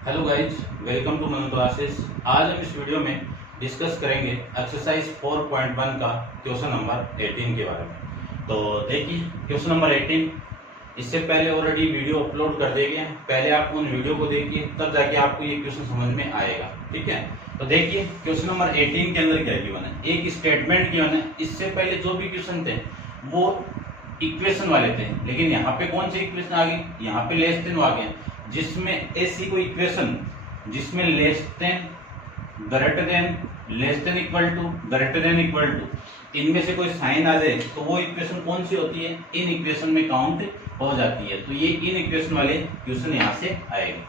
Hello guys, welcome to Manu classes. आज हम इस वीडियो में डिस्कस करेंगे एक्सरसाइज 4.1 का क्वेश्चन नंबर 18 के बारे में। तो देखिए क्वेश्चन नंबर 18, इससे पहले ऑलरेडी वीडियो अपलोड कर दिए गए हैं। पहले आप उन वीडियो को देखिए, तब जाके आपको ये क्वेश्चन समझ में आएगा। ठीक है, तो देखिए क्वेश्चन नंबर 18 के अंदर क्या गिवन है। एक स्टेटमेंट गिवन है। इससे पहले जो भी क्वेश्चन थे वो इक्वेशन वाले थे, लेकिन यहाँ पे कौन सी इक्वेशन आ गई, यहाँ पे लेस देन आ गया, जिसमें ऐसी कोई इक्वेशन जिसमें less than, greater than, less than equal to, greater than equal to, इनमें से कोई साइन आ जाए तो वो इक्वेशन कौन सी होती है, इन इक्वेशन में काउंट हो जाती है। तो ये इन इक्वेशन वाले क्वेश्चन यहाँ से आएंगे।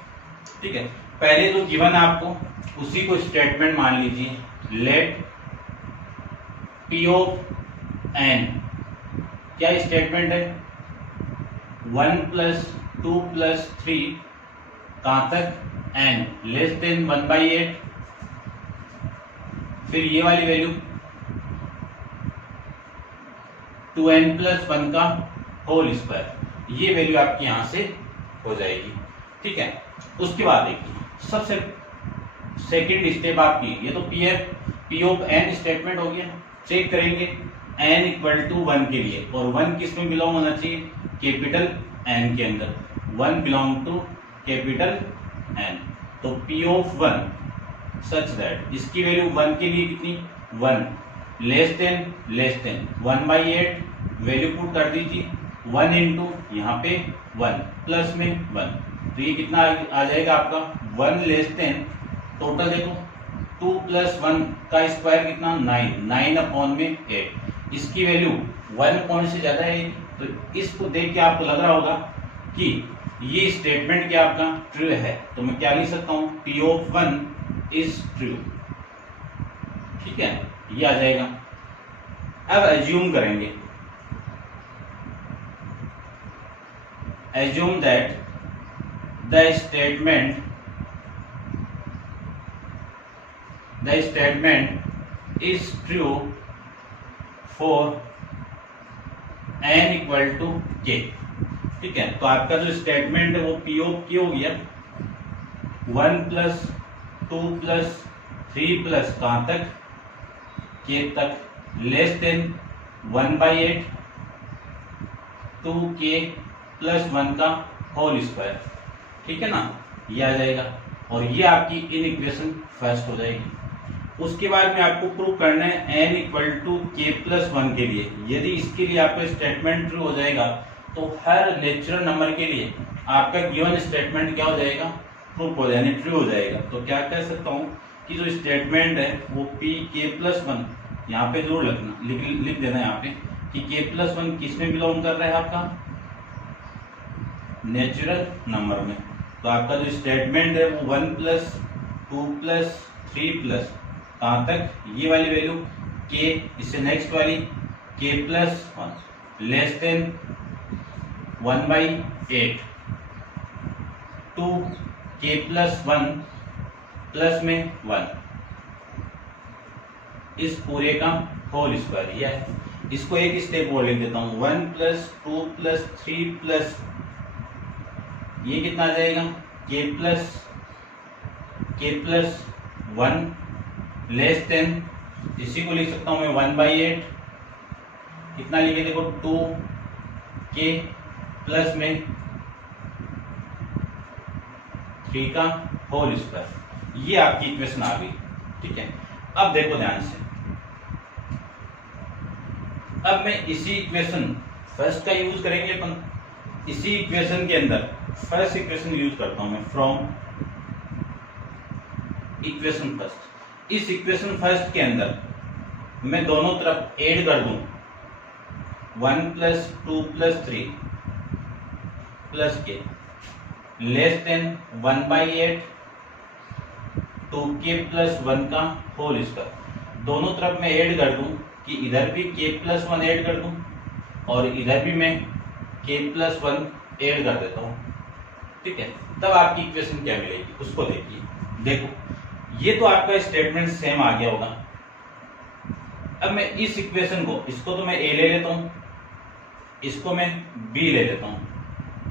ठीक है, पहले जो गिवन है आपको उसी को स्टेटमेंट मान लीजिए। लेट पी ऑफ एन, क्या स्टेटमेंट है, 1 + 2 + 3 कहां तक, एन लेस देन 1/8। फिर ये वाली वैल्यू 2n + 1 का होल स्क्वायर, ये वैल्यू आपकी यहां से हो जाएगी। ठीक है, उसके बाद देखिए सबसे सेकंड स्टेप आपकी, ये तो पी ऑफ एन स्टेटमेंट हो गया। चेक करेंगे n = 1 के लिए, और 1 किस में बिलोंग होना चाहिए, कैपिटल N के अंदर। 1 बिलोंग टू कैपिटल N। तो P ऑफ 1 सच दैट इसकी वैल्यू 1 के लिए कितनी, 1 लेस देन 1/8, वैल्यू पुट कर दीजिए 1 इंटू यहाँ पे 1 प्लस में 1, तो ये कितना आ जाएगा आपका 1 लेस देन, टोटल देखो 2 + 1 का स्क्वायर कितना 9/8। इसकी वैल्यू 1 पॉइंट से ज्यादा है, तो इसको देख के आपको लग रहा होगा कि ये स्टेटमेंट क्या आपका ट्रू है। तो मैं क्या लिख सकता हूं, P ऑफ 1 इज ट्रू। ठीक है, ये आ जाएगा। अब एज्यूम करेंगे, assume that the statement is true for n = k। ठीक है, तो आपका जो स्टेटमेंट है वो P ऑफ K हो गया, 1 + 2 + 3 + कहां तक, K तक, लेस देन 1/8, 2k + 1 का होल स्क्वायर। ठीक है ना, ये आ जाएगा, और ये आपकी इन इक्वेशन फर्स्ट हो जाएगी। उसके बाद में आपको प्रूव करना है n = k + 1 के लिए। यदि इसके लिए आपका स्टेटमेंट ट्रू हो जाएगा तो हर नेचुरल नंबर के लिए आपका गिवन स्टेटमेंट क्या हो जाएगा, प्रूफ हो जाएगा, ट्रू हो जाएगा। तो क्या कह सकता हूं कि जो स्टेटमेंट है वो p k + 1, यहाँ पे जरूर लिख देना यहाँ पे कि k + 1 किस में बिलोंग कर रहा है, आपका नेचुरल नंबर में। तो आपका जो स्टेटमेंट है वो 1 + 2 + 3 + कहां तक, ये वाली वैल्यू k, इससे नेक्स्ट वाली k + 1 less than 1/8, 2k + 1 plus में 1, इस पूरे का होल स्क्वायर। यह है, इसको एक स्टेप और लिख देता हूं, 1 + 2 + 3 + ये कितना आ जाएगा, k + 1 लेस देन, इसी को लिख सकता हूं मैं 1/8, कितना लिखे देखो 2k प्लस में 3 का होल स्क्वायर। ये आपकी इक्वेशन आ गई। ठीक है, अब देखो ध्यान से, अब मैं इसी इक्वेशन फर्स्ट का यूज करेंगे अपन। इसी इक्वेशन के अंदर फर्स्ट इक्वेशन यूज करता हूं मैं, फ्रॉम इक्वेशन फर्स्ट। इस इक्वेशन फर्स्ट के अंदर मैं दोनों तरफ ऐड कर दूं 1 + 2 + 3 + k लेस देन 1/8, 2k + 1 का होल स्क्वायर। दोनों तरफ मैं ऐड कर दूं कि इधर भी k + 1 ऐड कर दूं और इधर भी मैं k + 1 ऐड कर देता हूं। ठीक है, तब आपकी इक्वेशन क्या मिलेगी उसको देखिए। देखो ये तो आपका स्टेटमेंट सेम आ गया होगा। अब मैं इस इक्वेशन को, इसको तो मैं a ले लेता हूं, इसको मैं b ले लेता हूं।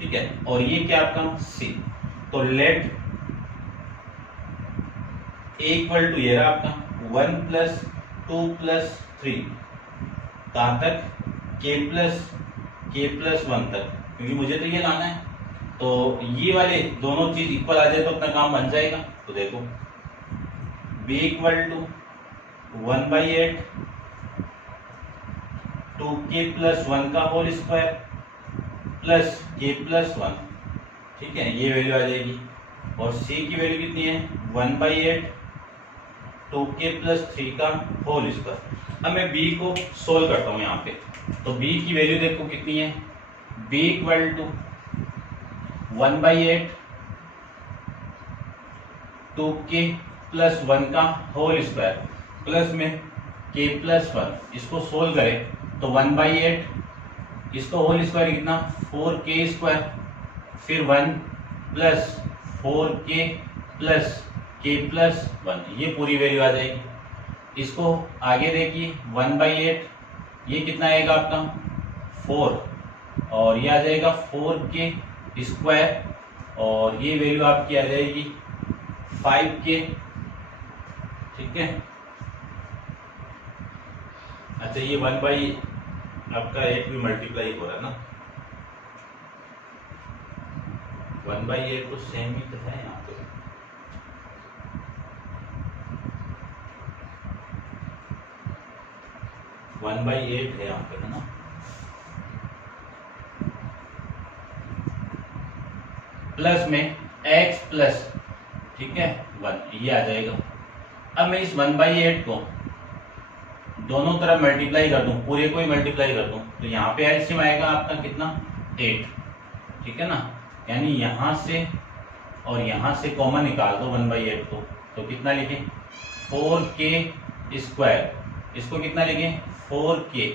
ठीक है, और ये क्या आपका c। तो लेट ए इक्वल टू ये रहा आपका 1 प्लस 2 प्लस 3 कहाँ तक के प्लस 1 तक, क्योंकि मुझे तो ये लाना है। तो ये वाले दोनों चीज इक्वल आ जाए तो अपना काम बन जाएगा। तो देखो b equal to 1/8 2k plus 1 का whole square plus k plus 1, ठीक है, ये वैल्यू आ जाएगी। और c की वैल्यू कितनी है 1/8 2k प्लस 3 का होल स्क्वायर। अब मैं b को सोल्व करता हूँ यहाँ पे। तो b की वैल्यू देखो कितनी है, b equal to 1/8 2k plus 1 का होल स्क्वायर प्लस में k प्लस 1। इसको सोल्व करें तो 1/8 इसको होल स्क्वायर कितना 4k स्क्वायर, फिर 1 plus 4k plus k plus 1, ये पूरी वैल्यू आ जाएगी। इसको आगे देखिए 1/8 ये कितना आएगा आपका 4, और ये आ जाएगा 4k स्क्वायर, और ये वैल्यू आपकी आ जाएगी 5k, ठीक है। अच्छा ये 1 बाई आपका 8 भी मल्टीप्लाई हो रहा है ना, 1/8 तो सेम ही तो है यहाँ पे। वन बाई 8 है यहाँ पे, है ना। प्लस में x प्लस, ठीक है 1, ये आ जाएगा। अब मैं इस 1/8 को दोनों तरफ मल्टीप्लाई कर दूं, पूरे को ही मल्टीप्लाई कर दूं, तो यहाँ पे एलसीएम आएगा आपका कितना 8, ठीक है ना। यानी यहाँ से और यहाँ से कॉमन निकाल दो 1/8 को, तो कितना लिखें 4k स्क्वायर, इसको कितना लिखें 4k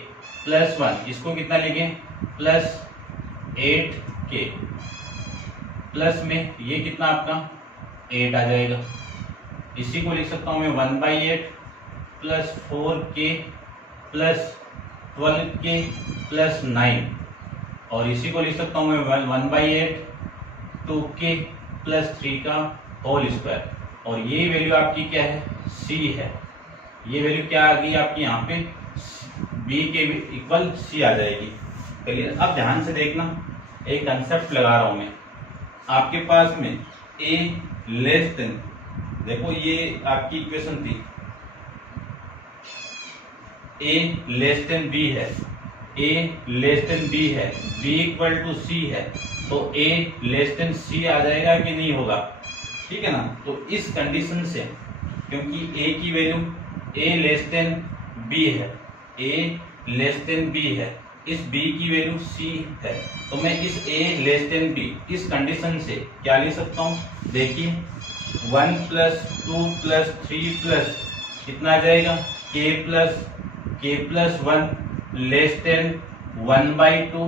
प्लस 1, इसको कितना लिखें प्लस 8k, प्लस में ये कितना आपका 8 आ जाएगा। इसी को लिख सकता हूँ मैं 1/8 plus 4k plus 12k plus 9, और इसी को लिख सकता हूँ मैं 1/8 2k प्लस 3 का होल स्क्वायर, और ये वैल्यू आपकी क्या है c है। ये वैल्यू क्या आ गई आपकी यहाँ पे b के इक्वल c आ जाएगी। क्लियर। अब ध्यान से देखना, एक कंसेप्ट लगा रहा हूं मैं। आपके पास में a लेस देन, देखो ये आपकी इक्वेशन थी, a लेस देन b है, a लेस देन b है, b इक्वल टू c है, तो a लेस देन c आ जाएगा कि नहीं होगा, ठीक है ना। तो इस कंडीशन से, क्योंकि a की value a less than b है, a लेस देन b है, इस b की वैल्यू c है, तो मैं इस a लेस देन b इस कंडीशन से क्या ले सकता हूँ, देखिए 1 प्लस 2 प्लस 3 प्लस कितना आ जाएगा k plus 1 less than 1/2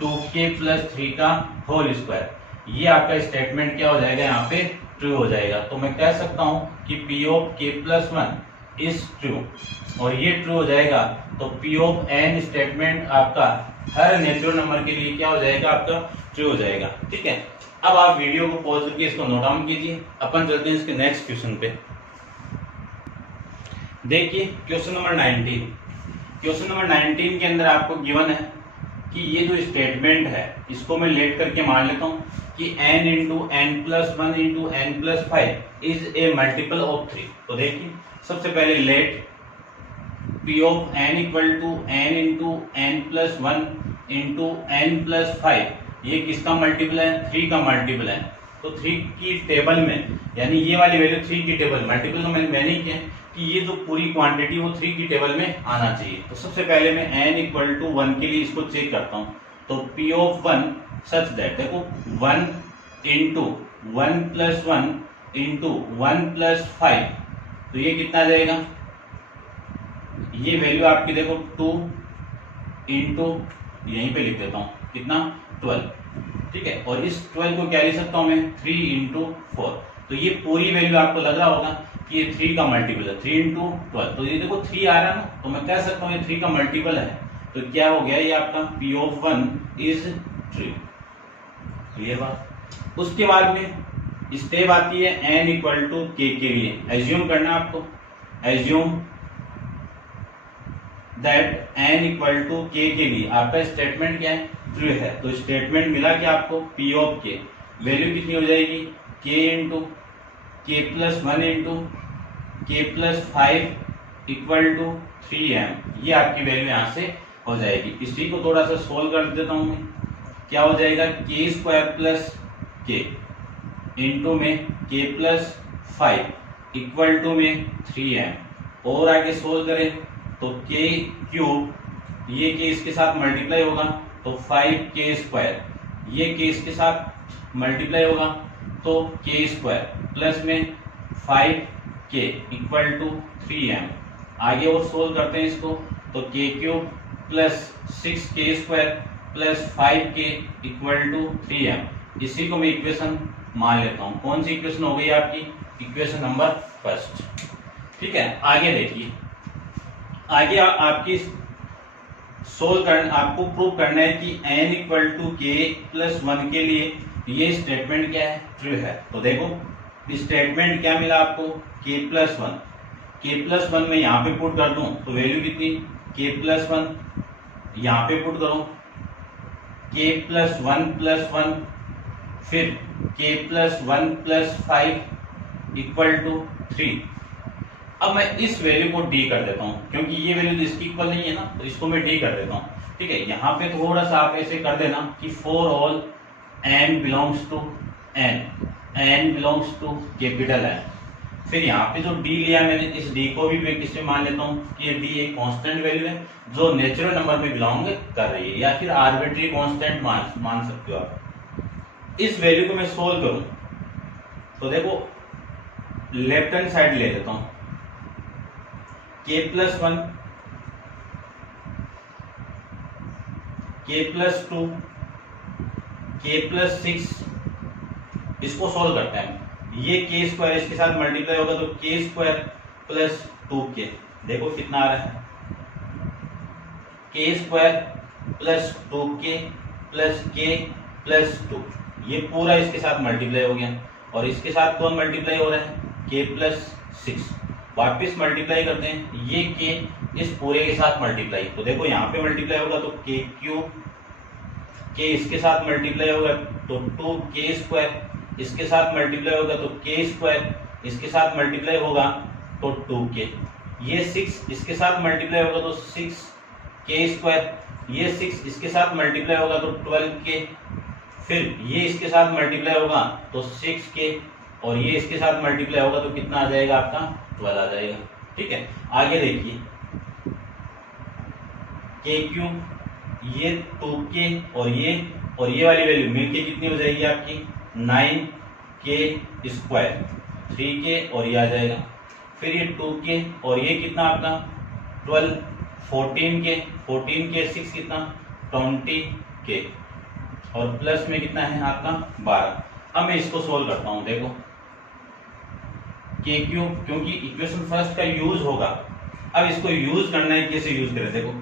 2k plus 3 का होल स्क्वायर। ये आपका स्टेटमेंट क्या हो जाएगा, यहाँ पे ट्रू हो जाएगा। तो मैं कह सकता हूँ कि p of k plus 1 is true, और ये ट्रू हो जाएगा तो p ऑफ n स्टेटमेंट आपका हर नेचुरल नंबर के लिए क्या हो जाएगा, आपका ट्रू हो जाएगा, ठीक है। अब आप वीडियो को पॉज करके इसको नोट डाउन कीजिए, अपन चलते हैं इसके नेक्स्ट क्वेश्चन पे। देखिए क्वेश्चन नंबर 19। क्वेश्चन नंबर 19 के अंदर आपको गिवन है कि ये जो स्टेटमेंट है इसको मैं लेट करके मान लेता हूँ कि n into n plus 1 into n plus 5 is a multiple of 3। तो देखिए सबसे पहले let p of n equal to n into n plus 1 into n plus 5, ये किसका मल्टीपल है, 3 का मल्टीपल है। तो 3 की टेबल में, यानी ये वाली वैल्यू 3 की टेबल, मल्टीपल तो मैंने किया कि ये जो पूरी क्वांटिटी वो 3 की टेबल में आना चाहिए। तो सबसे पहले मैं n इक्वल टू 1 के लिए इसको चेक करता हूँ। तो p ऑफ 1 सच दैट, देखो 1 इंटू 1 प्लस 1 इंटू 1 प्लस 5, तो ये कितना आ जाएगा, ये वैल्यू आपकी देखो 2 इंटू, यहीं पे लिख देता हूँ कितना 12, ठीक है। और इस 12 को क्या लिख सकता हूँ मैं 3 इंटू 4। तो ये पूरी वैल्यू आपको लग रहा होगा कि ये 3 का मल्टीपल है, 3 इंटू 12, तो ये देखो 3 आ रहा है ना, तो मैं कह सकता हूँ ये 3 का मल्टीपल है। तो क्या हो गया, ये आपका p ऑफ 1 इज 3। क्लियर बात। उसके बाद में स्टेप आती है n इक्वल टू k के लिए। एज्यूम करना आपको, assume that n equal to k के लिए आपका स्टेटमेंट क्या है, ट्रू है। तो स्टेटमेंट मिला कि आपको p ऑफ k वैल्यू कितनी हो जाएगी, k into k plus 1 into k plus 5 equal to 3m। ये आपकी वैल्यू यहाँ से हो जाएगी। इसी को थोड़ा सा सोल्व कर देता हूँ मैं। क्या हो जाएगा, k square plus k into में k प्लस 5 इक्वल टू में 3m। और आगे सोल्व करें तो k क्यूब, ये k इसके साथ मल्टीप्लाई होगा तो 5k स्क्वायर, ये k इसके साथ मल्टीप्लाई होगा तो k स्क्वायर प्लस में 5k इक्वल टू 3m। आगे और सोल्व करते हैं इसको तो k cube plus 6k square plus 5k equal to 3m। इसी को मैं इक्वेशन मान लेता हूँ। कौन सी इक्वेशन हो गई आपकी, इक्वेशन नंबर फर्स्ट। ठीक है, आगे देखिए, आगे आपकी सोल्व करना, आपको प्रूव करना है कि n equal to k plus 1 के लिए ये स्टेटमेंट क्या है, ट्रू है। तो देखो स्टेटमेंट क्या मिला आपको, k प्लस 1। k प्लस 1 में यहाँ पे पुट कर दूं तो वैल्यू कितनी, k प्लस 1 यहाँ पे पुट करो, k प्लस 1 फिर k plus 1 plus 5 equal to 3। अब मैं इस वैल्यू को डी कर देता हूँ क्योंकि ये वैल्यू तो इसकी इक्वल नहीं है ना, तो इसको मैं डी कर देता हूँ। ठीक है, यहाँ पे थोड़ा सा आप ऐसे कर देना कि for all n belongs to n belongs to capital N। फिर यहाँ पे जो d लिया मैंने, इस d को भी मैं किसमें मान लेता हूँ कि ये d एक कांस्टेंट वैल्यू है जो नेचुरल नंबर में बिलोंग कर रही है, या फिर आर्बिट्री कांस्टेंट मान सकते हो आप। इस वैल्यू को मैं सोल्व करूं तो देखो लेफ्ट हैंड साइड ले लेता हूं, k plus 1, k plus 2, k plus 6, इसको सोल्व करते हैं। ये k स्क्वायर इसके साथ मल्टीप्लाई होगा तो k स्क्वायर प्लस 2k, देखो कितना आ रहा है, k square plus 2k plus k plus 2, ये पूरा इसके साथ मल्टीप्लाई हो गया। और इसके साथ कौन मल्टीप्लाई हो रहा है, k प्लस 6। वापिस मल्टीप्लाई करते हैं, ये k इस पूरे के साथ मल्टीप्लाई, तो देखो यहाँ पे मल्टीप्लाई होगा तो k क्यूब, k इसके साथ मल्टीप्लाई होगा तो 2k स्क्वायर, इसके साथ मल्टीप्लाई होगा तो k स्क्वायर, इसके साथ मल्टीप्लाई होगा तो 2k, ये 6 इसके साथ मल्टीप्लाई होगा तो 6k स्क्वायर, ये 6 इसके साथ मल्टीप्लाई होगा तो 12k, फिर ये इसके साथ मल्टीप्लाई होगा तो 6k, और ये इसके साथ मल्टीप्लाई होगा तो कितना आ जाएगा आपका, 12 आ जाएगा। ठीक है, आगे देखिए k क्यूब, ये 2k और ये वाली वैल्यू मिलके कितनी हो जाएगी आपकी, 9k स्क्वायर, 3k और ये आ जाएगा, फिर ये 2k और ये कितना आपका 12, 14k 6 कितना 20k, और प्लस में कितना है आपका 12। अब मैं इसको सोल्व करता हूं, देखो k क्यूब, क्योंकि इक्वेशन फर्स्ट का यूज होगा, अब इसको यूज करना है, कैसे यूज करें, देखो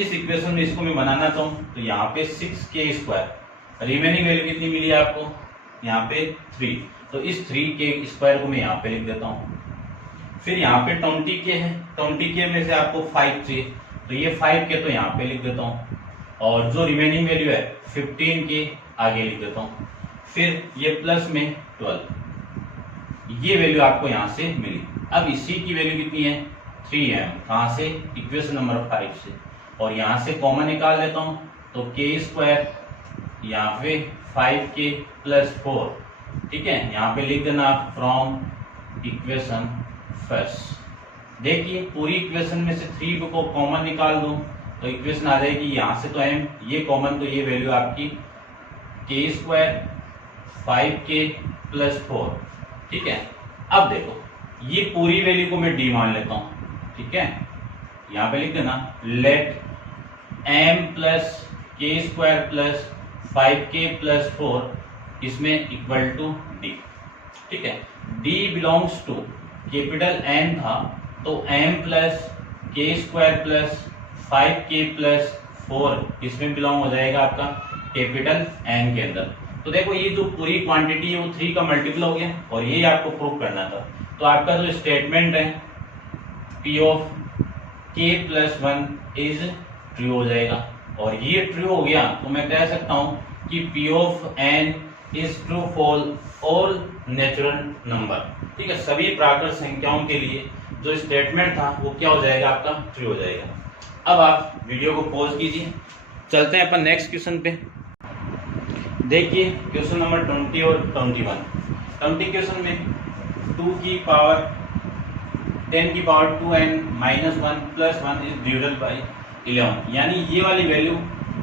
इस इक्वेशन में इसको मैं बनाना चाहूँ तो यहाँ पे 6k स्क्वायर, रिमेनिंग वैल्यू कितनी मिली आपको, यहाँ पे 3, तो इस 3k स्क्वायर को मैं यहाँ पे लिख देता हूँ। फिर यहाँ पे 20k है, 20k में से आपको 5 चाहिए तो ये 5k तो यहाँ पे लिख देता हूँ, और जो रिमेनिंग वैल्यू है 15k आगे लिख देता हूँ। फिर ये प्लस में 12, ये वैल्यू आपको यहाँ से मिली। अब इसी की वैल्यू कितनी है, 3m, कहाँ से, इक्वेशन नंबर 5 से, और यहाँ से कॉमन निकाल लेता हूँ तो k स्क्वायर, यहाँ पे 5k प्लस 4। ठीक है, यहाँ पे लिख देना फ्रॉम इक्वेशन फर्स्ट। देखिए पूरी इक्वेशन में से 3 को कॉमन निकाल दो तो इक्वेशन आ जाएगी, यहाँ से तो m ये कॉमन, तो ये वैल्यू आपकी k स्क्वायर 5k प्लस 4। ठीक है, अब देखो ये पूरी वैल्यू को मैं d मान लेता हूँ। ठीक है, यहाँ पे लिख देना let m plus k square plus 5k plus 4 इसमें इक्वल टू d। ठीक है, d belongs to capital N था तो m plus k square plus 5k plus 4 इसमें बिलोंग हो जाएगा आपका कैपिटल N के अंदर। तो देखो ये जो पूरी क्वांटिटी है वो 3 का मल्टीपल हो गया और ये आपको प्रूव करना था। तो आपका जो स्टेटमेंट है P of k plus 1 is true हो जाएगा। और ये ट्रू हो गया तो मैं कह सकता हूं कि P of n is true for all natural number. ठीक है, सभी प्राकृत संख्याओं के लिए जो स्टेटमेंट था वो क्या हो जाएगा, आपका ट्रू हो जाएगा। अब आप वीडियो को पॉज कीजिए, चलते हैं अपन नेक्स्ट क्वेश्चन पे। देखिए क्वेश्चन नंबर 20 और 21। 20 क्वेश्चन में 2 की पावर 10 की power 2n minus 1 plus 1 is divided by 11, यानी ये वाली वैल्यू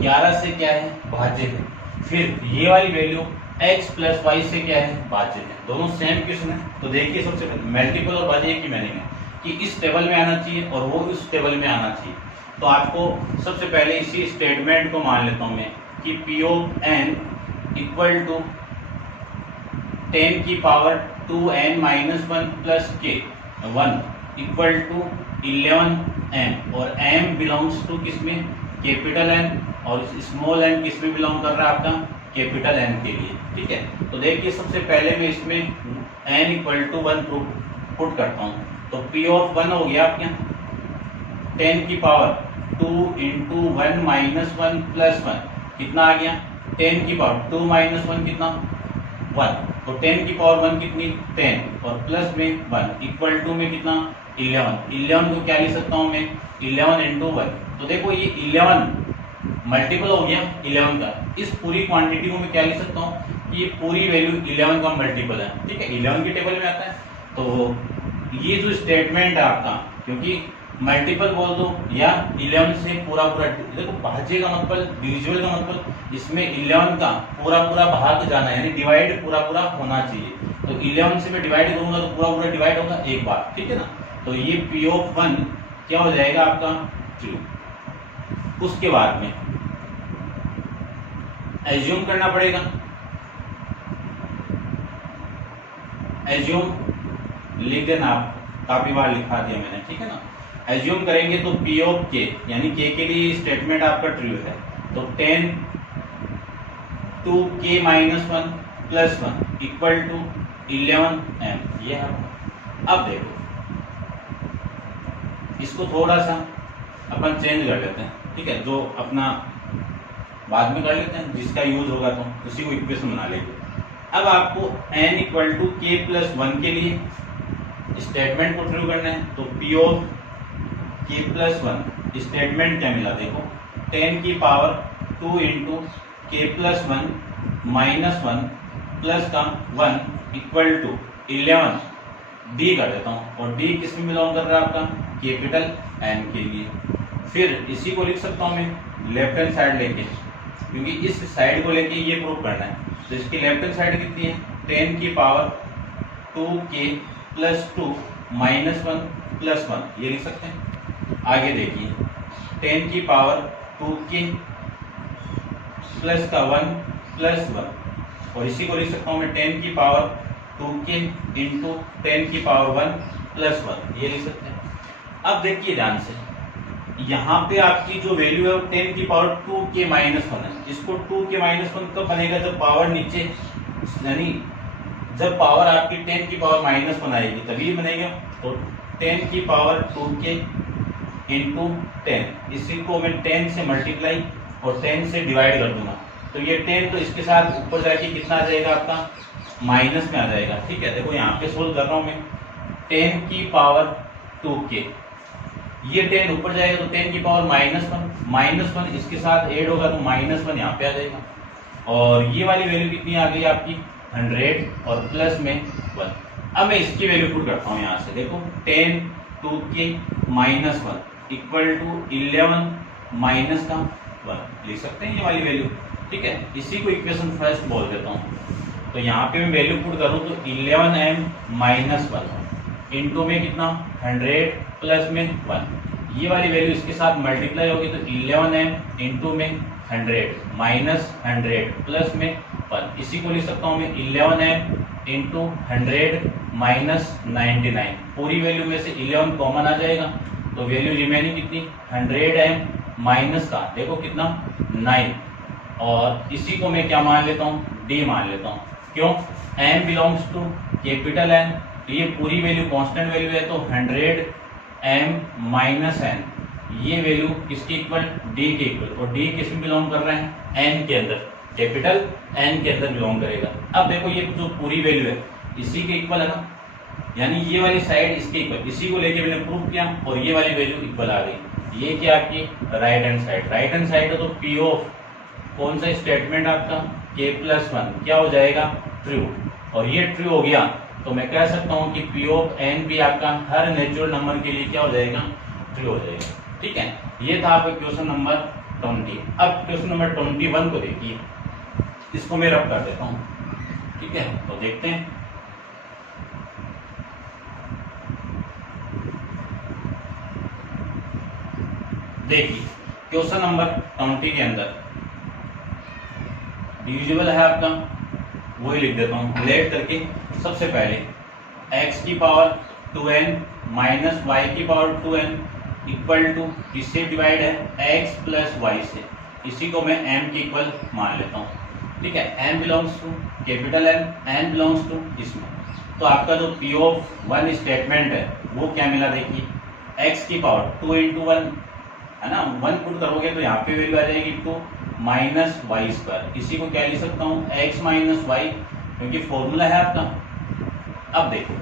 11 से क्या है, भाज्य है। फिर ये वाली वैल्यू x प्लस वाई से क्या है, भाज्य है। दोनों सेम क्वेश्चन है। तो देखिए सबसे पहले मल्टीपल और भाज्य की मीनिंग है कि इस टेबल में आना चाहिए और वो इस टेबल में आना चाहिए। तो आपको सबसे पहले इसी स्टेटमेंट को मान लेता हूं मैं कि P of n equal to 10 की power 2n minus 1 plus k 1 equal to 11m, और m बिलोंग्स टू किसमें, कैपिटल N, और स्मॉल n किसमें बिलोंग कर रहा है, आपका कैपिटल N के लिए। ठीक है, तो देखिए सबसे पहले मैं इसमें n इक्वल टू 1 पुट करता हूँ। तो P ऑफ 1 हो गया आपके यहाँ 10 की पावर 2 इंटू 1 माइनस 1 प्लस 1 कितना आ गया, 10 की पावर 2 माइनस 1 कितना 1, तो 10 की पावर 1 कितनी 10 और प्लस में 1 इक्वल टू में कितना 11 को क्या लिख सकता हूँ मैं 11 इंटू 1। तो देखो ये 11 मल्टीपल हो गया 11 का। इस पूरी क्वांटिटी को मैं क्या लिख सकता हूँ, ये पूरी वैल्यू 11 का मल्टीपल है। ठीक है, 11 के टेबल में आता है। तो ये जो स्टेटमेंट है आपका, क्योंकि मल्टीपल बोल दो या 11 से पूरा देखो भाज्य का मतलब, डिविजिबल का मतलब इसमें 11 का पूरा भाग जाना है, यानी डिवाइड पूरा होना चाहिए। तो 11 से मैं डिवाइड करूंगा तो पूरा डिवाइड होगा एक बार। ठीक है ना, तो ये P ऑफ 1 क्या हो जाएगा आपका ट्रू। उसके बाद में एज्यूम करना पड़ेगा, एज्यूम लिख देना आप, काफी बार लिखा दिया मैंने। ठीक है ना, एज्यूम करेंगे तो P ऑफ k, यानी k के लिए स्टेटमेंट आपका ट्रू है। तो 10 two k minus 1 plus 1 equal to 11m, ये है। अब देखो इसको थोड़ा सा अपन चेंज कर लेते हैं। ठीक है, जो अपना बाद में कर लेते हैं, जिसका यूज होगा तो उसी को इक्वेशन बना लेंगे। अब आपको n equal to k plus 1 के लिए स्टेटमेंट को ट्रू करना है। तो P of k plus 1 statement क्या मिला, देखो 10 की power 2 into k plus 1 minus 1 plus का 1 इक्वल टू 11 d कर देता हूँ, और d किस में बिलोंग कर रहा है, आपका कैपिटल N के लिए। फिर इसी को लिख सकता हूँ मैं लेफ्ट हैंड साइड लेके, क्योंकि इस साइड को लेके ये प्रूव करना है। तो इसकी लेफ्ट हैंड साइड कितनी है, 10 की power 2k plus 2 minus 1 plus 1, ये लिख सकते हैं। आगे देखिए 10 की पावर 2k प्लस का 1 प्लस 1, और इसी को लिख सकता हूँ मैं 10 की पावर 2k इंटू 10 की पावर 1 प्लस 1, ये लिख सकते हैं। अब देखिए ध्यान से, यहाँ पे आपकी जो वैल्यू है वो 10 की पावर 2k माइनस 1 है। इसको 2k माइनस 1 कब बनेगा, जब पावर नीचे, यानी जब पावर आपकी 10 की पावर माइनस 1 आएगी तभी बनेगा। तो 10 की पावर 2k इंटू 10, इसी को मैं 10 से मल्टीप्लाई और 10 से डिवाइड कर दूंगा। तो ये 10 तो इसके साथ ऊपर जाके कितना आ जाएगा, आपका माइनस में आ जाएगा। ठीक है, देखो यहाँ पे सोल्व कर रहा हूँ मैं 10 की पावर 2k, ये 10 ऊपर जाएगा तो 10 की पावर माइनस 1 इसके साथ ऐड होगा तो माइनस 1 यहाँ पे आ जाएगा। और ये वाली वैल्यू कितनी आ गई आपकी 100 और प्लस में 1। अब मैं इसकी वैल्यू पुट करता हूँ यहाँ से, देखो 10 2k minus 1 equal to 11 minus का 1 लिख सकते हैं ये वाली वैल्यू। ठीक है, इसी को इक्वेशन फर्स्ट बोल देता हूँ। तो यहाँ पे मैं वैल्यू पुट करूँ तो 11m माइनस 1 इंटू में कितना 100 प्लस में 1, ये वाली वैल्यू इसके साथ मल्टीप्लाई होगी तो 11m इंटू में 100 माइनस 100 प्लस में 1, इसी को लिख सकता हूँ मैं 11m इंटू 100 माइनस 99। पूरी वैल्यू में से 11 कॉमन आ जाएगा तो वैल्यू रिमेनिंग कितनी 100m माइनस का, देखो कितना 9, और इसी को मैं क्या मान लेता हूँ, डी मान लेता हूँ। क्यों, m belongs to capital N, तो ये पूरी वैल्यू कांस्टेंट वैल्यू है, तो 100 m माइनस n, ये वैल्यू किसके इक्वल, d के इक्वल, और d किस में बिलोंग कर रहे हैं, n के अंदर, कैपिटल N के अंदर बिलोंग करेगा। अब देखो ये जो पूरी वैल्यू है इसी के इक्वल है ना, यानी ये वाली साइड इसके इक्वल, इसी को लेके मैंने प्रूव किया और ये वाली वैल्यू इक्वल आ गई। ये क्या आपकी right hand side, right hand side है तो P ऑफ कौन सा स्टेटमेंट आपका k+1 क्या हो जाएगा, ट्रू, और ये ट्रू हो गया तो मैं कह सकता हूँ कि P ऑफ n भी आपका हर नेचुरल नंबर के लिए क्या हो जाएगा, ट्रू हो जाएगा। ठीक है, ये था आपका क्वेश्चन नंबर 20। अब क्वेश्चन नंबर 21 को देखिए, इसको मैं रब कर देता हूँ। ठीक है, तो देखते हैं। देखिए क्वेश्चन नंबर 20 के अंदर डिविजिबल है आपका, वही लिख देता हूँ लेट करके। सबसे पहले x की पावर 2n माइनस y की पावर 2n इक्वल टू, किससे डिवाइड है, x प्लस वाई से, इसी को मैं m की इक्वल मान लेता हूँ। ठीक है, m belongs to capital N belongs to इसमें, तो आपका जो P ऑफ 1 स्टेटमेंट है वो क्या मिला, देखिए x की पावर 2 इंटू 1 है ना, 1 पुट करोगे तो यहाँ पे वैल्यू आ जाएगी 2 माइनस वाई स्क्वायर, इसी को क्या लिख सकता हूँ, x माइनस वाई, क्योंकि फॉर्मूला है आपका। अब देखो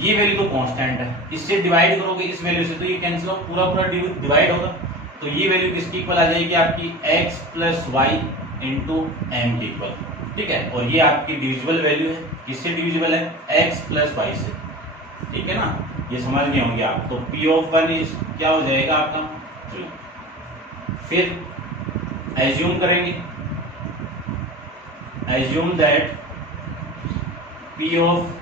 ये वैल्यू तो कांस्टेंट है, इससे डिवाइड करोगे इस वैल्यू से तो ये कैंसिल हो, पूरा पूरा डिवाइड होगा, तो ये वैल्यू किसकी इक्वल आ जाएगी आपकी, x plus y into m की इक्वल। ठीक है, और ये आपकी डिविजिबल वैल्यू है, किससे डिविजिबल है, x प्लस वाई से। ठीक है ना, ये समझ गए होंगे आप। तो P ऑफ 1 इज क्या हो जाएगा आपका, ट्रू। फिर एज्यूम करेंगे, assume that P of,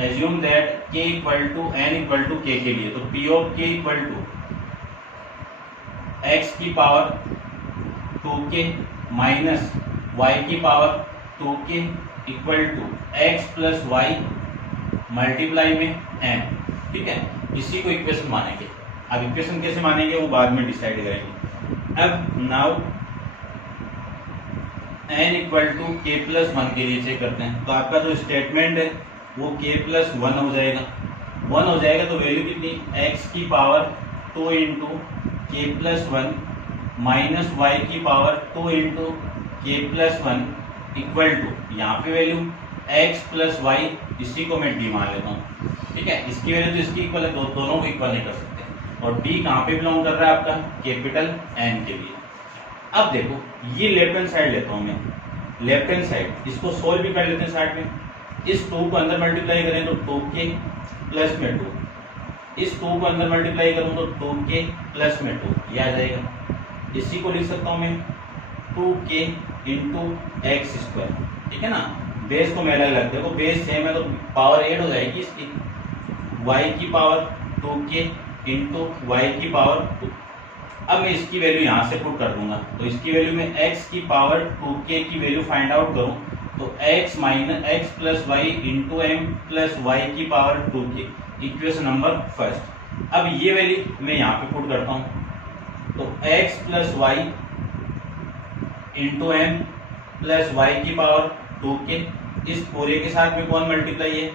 assume that k equal to n equal to k के लिए, तो P of k equal to x की पावर 2k माइनस y की power 2k equal to x plus y multiply में m। ठीक है, इसी को इक्वेशन मानेंगे। अब इक्वेशन कैसे मानेंगे वो बाद में डिसाइड करेंगे। अब now n equal to k plus 1 के लिए चेक करते हैं, तो आपका जो स्टेटमेंट है वो k प्लस 1 हो जाएगा, 1 हो जाएगा तो वैल्यू कितनी, x की पावर 2 इंटू के प्लस 1 माइनस वाई की पावर 2 इंटू के प्लस 1 इक्वल टू, यहाँ पे वैल्यू x प्लस वाई, इसी को मैं d मान लेता हूँ। ठीक है, इसकी वैल्यू तो इसकी इक्वल है, दोनों को इक्वल नहीं कर सकते, और d कहाँ पे बिलोंग कर रहा है आपका, कैपिटल N के लिए। अब देखो ये लेफ्ट हैंड साइड लेता हूँ मैं, लेफ्ट हैंड साइड इसको सोल्व भी कर लेते हैं साइड में, इस 2 को अंदर मल्टीप्लाई करें तो 2k प्लस में 2, इस 2 को अंदर मल्टीप्लाई करूं तो 2k प्लस में 2, ये आ जाएगा। इसी को लिख सकता हूं मैं 2k इंटू एक्स स्क्वायर। ठीक है ना, बेस को मैं अलग अलग, देखो बेस सेम है तो पावर 8 हो जाएगी इसकी, y की पावर 2k इंटू वाई की पावर 2। अब मैं इसकी वैल्यू यहाँ से पुट कर दूंगा, तो इसकी वैल्यू में x की पावर 2k की वैल्यू फाइंड आउट करूं तो x minus x plus y into m plus y की power 2k, equation number first. अब ये वैल्यू मैं यहाँ पे पुट करता हूँ, तो x plus y into m plus y की पावर 2k, इस पूरे के साथ में कौन मल्टीप्लाई है,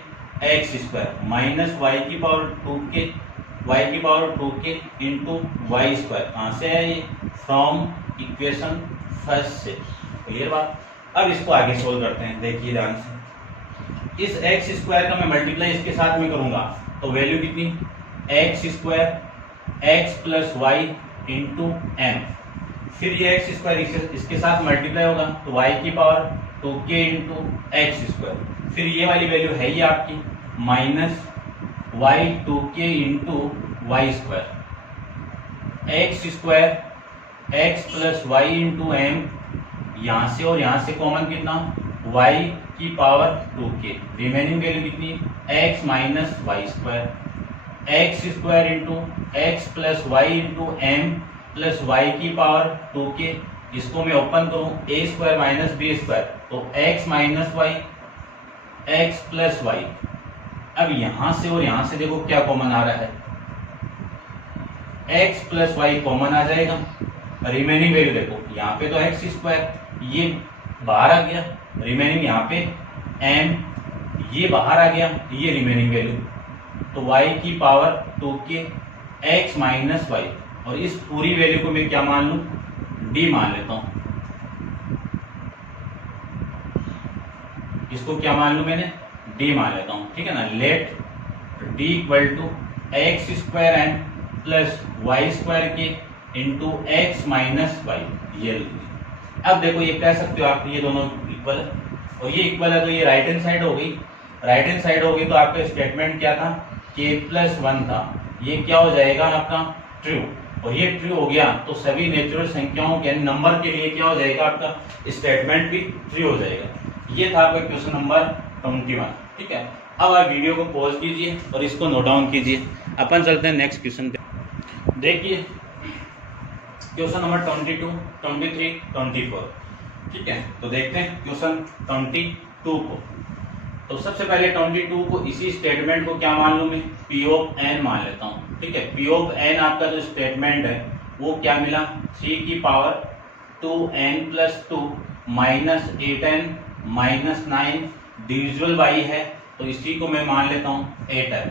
एक्स स्क्वायर माइनस वाई की पावर 2k, वाई की power 2k into y square. कहाँ से है ये, फ्रॉम इक्वेशन फर्स्ट से। क्लियर बात। अब इसको आगे सोल्व करते हैं, देखिए ध्यान से। इस एक्स स्क्वायर का मैं मल्टीप्लाई इसके साथ में करूंगा तो वैल्यू कितनी, x square x plus y into m, फिर ये एक्स स्क्वायर इसके साथ मल्टीप्लाई होगा तो वाई की power 2k into x square, फिर ये वाली वैल्यू है ये आपकी minus y 2k into y square, x square x plus y into m, यहाँ से और यहाँ से कॉमन कितना, y की पावर 2k, रिमेनिंग वैल्यू कितनी, x minus y square, x square into x plus y into m plus y की power 2k। इसको मैं ओपन करूँ, a square minus b square, तो x minus y x plus y. अब यहाँ से और यहाँ से देखो क्या कॉमन आ रहा है, x प्लस वाई कॉमन आ जाएगा, रिमेनिंग वैल्यू देखो, यहाँ पे तो एक्स स्क्वायर ये बाहर आ गया, रिमेनिंग यहाँ पे एम ये बाहर आ गया, ये रिमेनिंग वैल्यू, तो y की power 2k x minus y, और इस पूरी वैल्यू को मैं क्या मान लूं, d मान लेता हूं। इसको क्या मान लूं मैंने, d मान लेता हूं, ठीक है ना। Let d equal to x square n plus y square के इंटू एक्स माइनस वाई, ये। अब देखो ये कह सकते हो आप, ये दोनों इक्वल है और ये इक्वल है, तो ये राइट हैंड साइड हो गई। राइट हैंड साइड हो गई तो आपका स्टेटमेंट क्या था, k प्लस 1 था, ये क्या हो जाएगा आपका ट्रू, और ये ट्रू हो गया तो सभी नेचुरल संख्याओं के नंबर के लिए क्या हो जाएगा, आपका स्टेटमेंट भी ट्रू हो जाएगा। ये था आपका क्वेश्चन नंबर 21, ठीक है। अब आप वीडियो को पॉज कीजिए और इसको नोट डाउन कीजिए। अपन चलते हैं नेक्स्ट क्वेश्चन पे। देखिए क्वेश्चन नंबर 22, 23, 24, ठीक है। तो देखते हैं क्वेश्चन 22 को। तो सबसे पहले 22 को इसी स्टेटमेंट को क्या मान लूं मैं, P ऑफ n मान लेता हूं, ठीक है। P ऑफ n आपका जो स्टेटमेंट है वो क्या मिला, 3 की power 2n plus 2 minus 8n minus 9 divisible by है, तो इसी को मैं मान लेता हूँ 8n।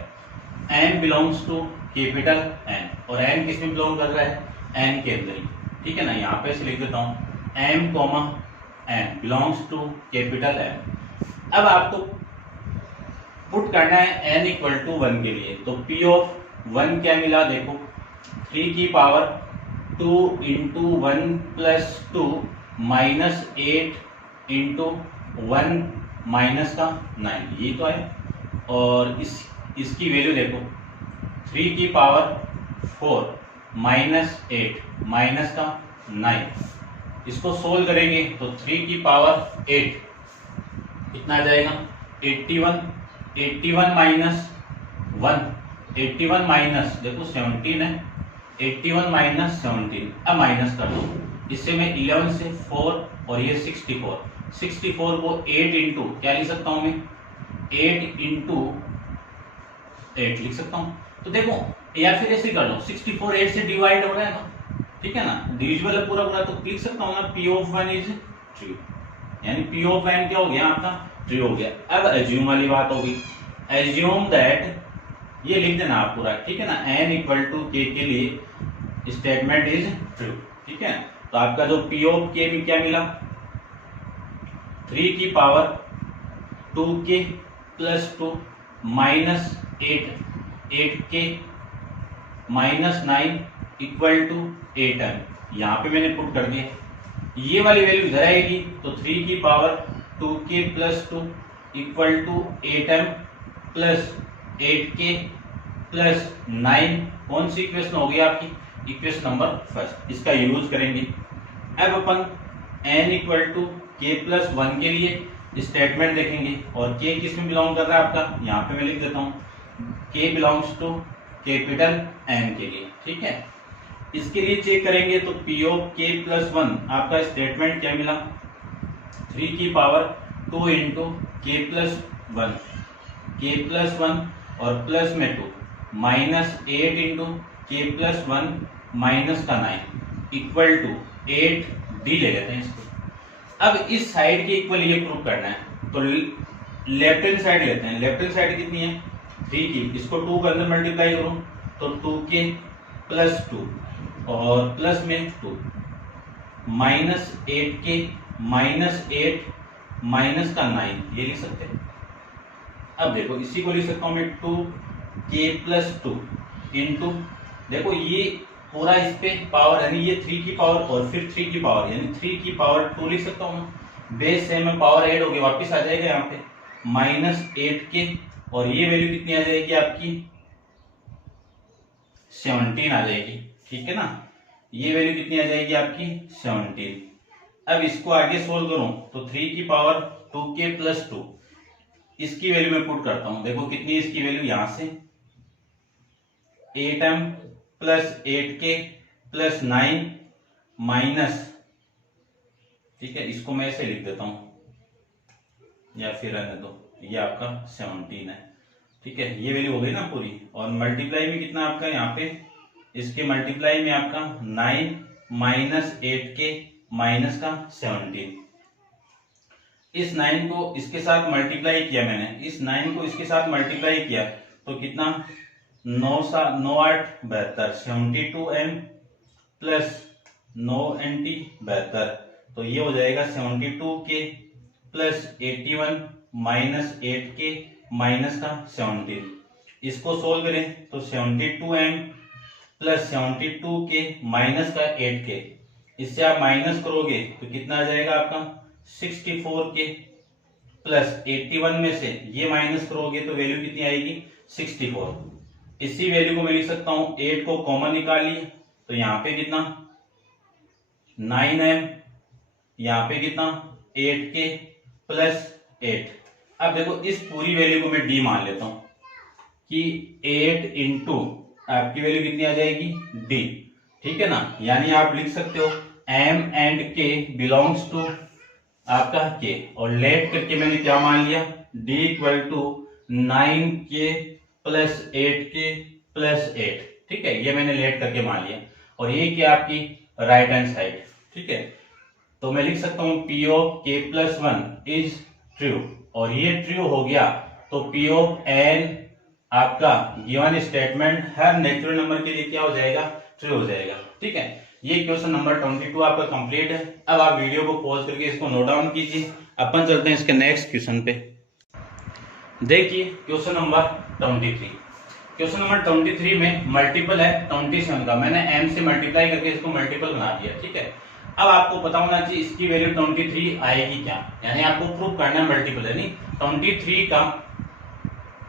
n belongs to capital N, और n किस में बिलोंग कर रहा है, n के अंदर ही, ठीक है ना। यहाँ पे से लिख देता हूँ m n belongs to capital N। अब आपको पुट करना है n इक्वल टू 1 के लिए, तो P ऑफ 1 क्या मिला, देखो 3 की power 2 into 1 plus 2 minus 8 into 1 minus का 9, ये तो है। और इसकी वैल्यू देखो 3 की पावर 4 माइनस 8 माइनस का 9, इसको सोल्व करेंगे तो 3 की पावर 8 कितना आ जाएगा, 81, 81 माइनस 1, 81 माइनस देखो 17 है, 81 माइनस 17, अब माइनस कर दो, इससे मैं 11 से 4 और ये 64 को 8 इंटू क्या लिख सकता हूँ मैं, 8 इंटू 8 लिख सकता हूँ। तो देखो या फिर ऐसे कर लो, 64 8 से डिवाइड हो रहा है ना, ठीक है ना, डिविजिबल है पूरा पूरा, तो लिख सकता हूँ ना P ऑफ 1 इज ट्रू, यानी P ऑफ n क्या हो गया आपका, ट्रू हो गया। अब एज्यूम वाली बात होगी, एज्यूम दैट ये लिख देना आप पूरा, ठीक है ना, n इक्वल टू k के लिए स्टेटमेंट इज ट्रू, ठीक है। तो आपका जो P ऑफ k में क्या मिला, 3 की power 2k plus 2 minus 8k minus 9 equal to 8n, यहाँ पे मैंने पुट कर दिया। ये वाली वैल्यू इधर आएगी तो 3 की power 2k plus 2 equal to 8m plus 8k plus 9, कौन सी इक्वेशन होगी आपकी, इक्वेशन नंबर फर्स्ट, इसका यूज करेंगे। अब अपन n equal to k plus 1 के लिए स्टेटमेंट देखेंगे, और k किस में बिलोंग कर रहा है आपका, यहाँ पे मैं लिख देता हूँ k belongs to capital N के लिए, ठीक है। इसके लिए चेक करेंगे तो P ऑफ k प्लस 1 आपका स्टेटमेंट क्या मिला, 3 की पावर 2 इंटू k प्लस 1 और प्लस में 2 minus 8 into k plus 1 minus का 9 इक्वल टू 8d ले लेते हैं इसको। अब इस साइड के इक्वल ये प्रूव करना है, तो लेफ्ट हैंड साइड लेते हैं। लेफ्ट हैंड साइड कितनी है, 3 की, इसको 2 के अंदर मल्टीप्लाई करूं तो 2k प्लस 2 और प्लस में 2 माइनस 8k माइनस 8 माइनस का 9, ये लिख सकते हैं। अब देखो इसी को लिख सकता हूं मैं 2k प्लस 2 इंटू, देखो ये पूरा इस पे पावर, यानी ये 3 की पावर और फिर 3 की पावर, यानी 3 की पावर 2 लिख सकता हूँ। बेस से में पावर ऐड होगी, वापस आ जाएगा यहाँ पे माइनस 8k, और ये वैल्यू कितनी आ जाएगी आपकी 17 आ जाएगी, ठीक है ना। ये वैल्यू कितनी आ जाएगी आपकी 17। अब इसको आगे सोल्व करूं तो 3 की पावर 2k प्लस 2, इसकी वैल्यू मैं पुट करता हूं, देखो कितनी इसकी वैल्यू, यहां से 8m plus 8k plus 9 minus, ठीक है, इसको मैं ऐसे लिख देता हूं या फिर रहने दो, ये आपका 17 है, ठीक है। ये वैल्यू हो गई ना पूरी, और मल्टीप्लाई में कितना आपका यहाँ पे, इसके मल्टीप्लाई में आपका 9 माइनस 8k माइनस का 17। इस 9 को इसके साथ मल्टीप्लाई किया मैंने, इस 9 को इसके साथ मल्टीप्लाई किया तो कितना 9 8 72 72m प्लस 9 NT 72, तो ये हो जाएगा 72k plus 81 minus 8k minus का 17। इसको सोल्व करें तो 72m प्लस 72k माइनस का 8k, इससे आप माइनस करोगे तो कितना आ जाएगा आपका 64k प्लस 81 में से ये माइनस करोगे तो वैल्यू कितनी आएगी 64। इसी वैल्यू को मैं लिख सकता हूं 8 को कॉमन निकाल लिए तो यहाँ पे कितना 9m, यहाँ पे कितना 8k प्लस 8। अब देखो इस पूरी वैल्यू को मैं d मान लेता हूं कि 8 इंटू आपकी वैल्यू कितनी आ जाएगी d, ठीक है ना। यानी आप लिख सकते हो m and k belongs to आपका k, और लेट करके मैंने क्या मान लिया d equal to 9k plus 8k plus 8, ठीक है, ये मैंने लेट करके मान लिया। और ये क्या आपकी राइट हैंड साइड, ठीक है, तो मैं लिख सकता हूं p of k plus 1 is true, और ये ट्रू हो गया तो p ऑफ n आपका गिवन स्टेटमेंट हर नेचुरल नंबर के लिए क्या हो जाएगा ट्रू हो जाएगा, ठीक है। ये क्वेश्चन नंबर 22 आपका कंप्लीट है। अब आप वीडियो को पॉज करके इसको नोट डाउन कीजिए। अपन चलते हैं इसके नेक्स्ट क्वेश्चन पे। देखिए क्वेश्चन नंबर 23। क्वेश्चन नंबर 23 में मल्टीपल है 27 का, मैंने m से मल्टीप्लाई करके इसको मल्टीपल बना दिया, ठीक है। अब आपको पता होना चाहिए इसकी वैल्यू 23 आएगी क्या, यानी आपको प्रूव करना है मल्टीपल है, नहीं 23 का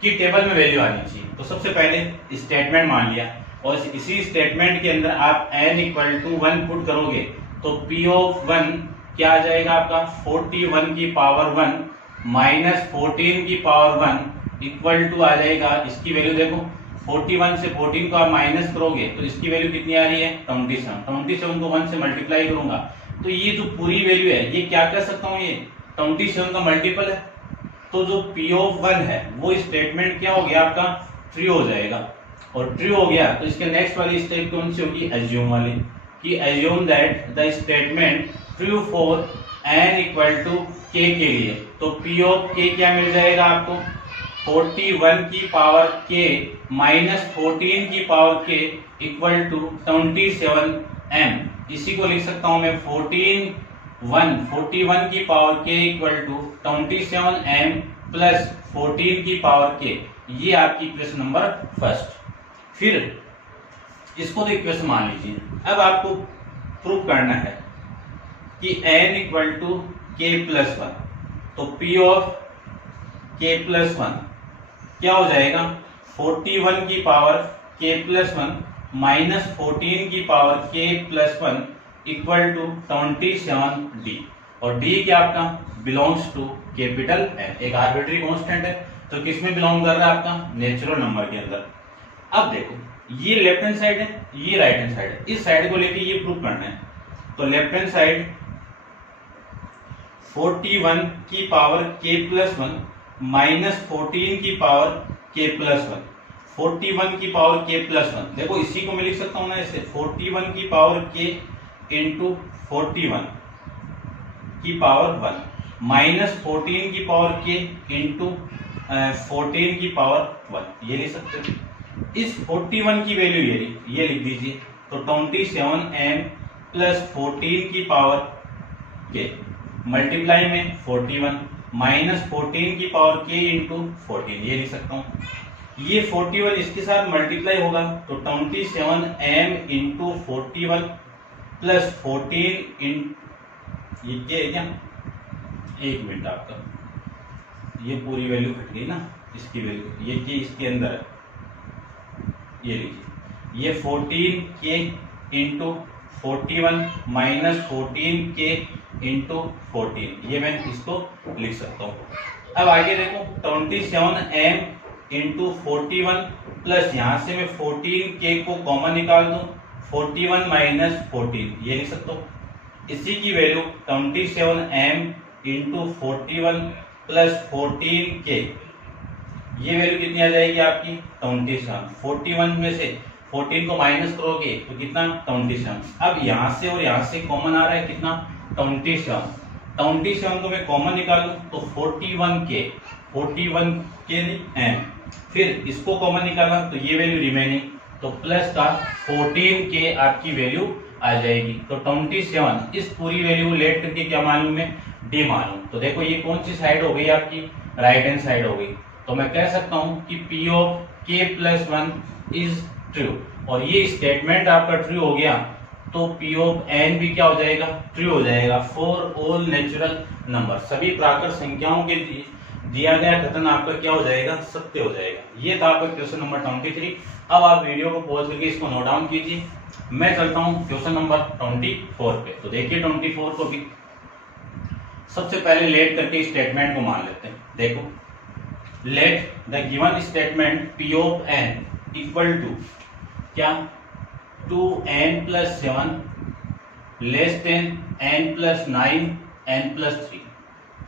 की टेबल में वैल्यू आनी चाहिए। तो सबसे पहले स्टेटमेंट मान लिया, और इसी स्टेटमेंट के अंदर आप n इक्वल टू 1 पुट करोगे तो p ऑफ 1 क्या आ जाएगा आपका 41 की पावर 1 माइनस 14 की पावर 1 इक्वल टू आ जाएगा, इसकी वैल्यू देखो 41 से 14 को आप माइनस करोगे तो इसकी वैल्यू कितनी आ रही है 27 को 1 से मल्टीप्लाई करूंगा तो ये जो पूरी वैल्यू है ये क्या कर सकता हूँ, ये 27 का मल्टीपल है। तो जो p ऑफ 1 है वो स्टेटमेंट क्या हो गया आपका ट्रू हो जाएगा, और ट्रू हो गया तो इसके नेक्स्ट वाली स्टेप कौन सी होगी एज्यूम वाली, कि assume that the statement true for n equal to k के लिए। तो p ऑफ k क्या मिल जाएगा आपको 41 की पावर k माइनस 14 की power k equal to 27m। इसी को लिख सकता हूं मैं 41 की power k equal to 27m plus 14 की पावर k। ये आपकी इक्वेशन नंबर फर्स्ट। फिर इसको तो इक्वेशन मान लीजिए। अब आपको प्रूव करना है कि n equal to k plus 1, तो p ऑफ k प्लस 1 क्या हो जाएगा 41 की पावर k प्लस 1 माइनस 14 की power k plus 1 equal to 27d, और d क्या आपका बिलोंग्स टू कैपिटल n, एक आर्बिट्री कांस्टेंट है तो किस में बिलोंग कर रहा है आपका नेचुरल नंबर के अंदर। अब देखो ये लेफ्ट हैंड साइड है, ये राइट हैंड साइड है, इस साइड को लेके ये प्रूव करना है। तो लेफ्ट हैंड साइड 41 की पावर k प्लस 1 माइनस 14 की पावर k प्लस 1, 41 की पावर k प्लस 1, देखो इसी को मैं लिख सकता हूं ना ऐसे 41 की पावर k इंटू 41 की पावर 1 माइनस 14 की पावर k इंटू 14 की पावर 1, ये लिख सकते हो। इस 41 की वैल्यू ये लिख दीजिए, तो 27m प्लस 14 की पावर k मल्टीप्लाई में 41 माइनस 14 की पावर k इंटू 14, ये लिख सकता हूँ। ये 41 इसके साथ मल्टीप्लाई होगा तो 27m इंटू 41 प्लस 14 इन ये क्या है क्या, एक मिनट आपका ये पूरी वैल्यू हट गई ना, इसकी वैल्यू ये के इसके अंदर है, ये लीजिए ये 14k into 41 minus 14k into 14, ये मैं इसको लिख सकता हूँ। अब आगे देखो 27m इंटू 41 प्लस यहाँ से मैं 14k को कॉमन निकाल दूं 41 माइनस 14, ये लिख सकता हूँ। इसी की value 27m into 41 plus 14k, ये वैल्यू कितनी आ जाएगी आपकी 27। 41 में से 14 को माइनस करोगे तो कितना 27। अब यहाँ से और यहाँ से कॉमन आ रहा है कितना 27 को मैं कॉमन निकालूं तो 41 के एन, फिर इसको कॉमन निकाला तो ये वैल्यू रिमेनिंग, तो प्लस का 14 के आपकी वैल्यू आ जाएगी। तो 27 इस पूरी वैल्यू लेट करके क्या मालूम है, डी मालूम। तो देखो ये कौन सी साइड हो गई आपकी, राइट हैंड साइड हो गई। तो मैं कह सकता हूं कि P of K plus 1 is true, और ये स्टेटमेंट आपका ट्रू हो गया तो P ऑफ N भी क्या हो जाएगा, ट्रू हो जाएगा फॉर ऑल नेचुरल नंबर। सभी प्राकृत संख्याओं के दिया गया कथन आपका क्या हो जाएगा, सत्य हो जाएगा। ये था आपका क्वेश्चन नंबर 23। अब आप वीडियो को पॉज करके इसको नोट डाउन कीजिए। मैं चलता हूं क्वेश्चन नंबर 24 पे। तो देखिए 24 को भी सबसे पहले लेट करके स्टेटमेंट को मान लेते हैं। देखो, let the given statement P of N equal to क्या 2n plus 7 less than n plus 9 n plus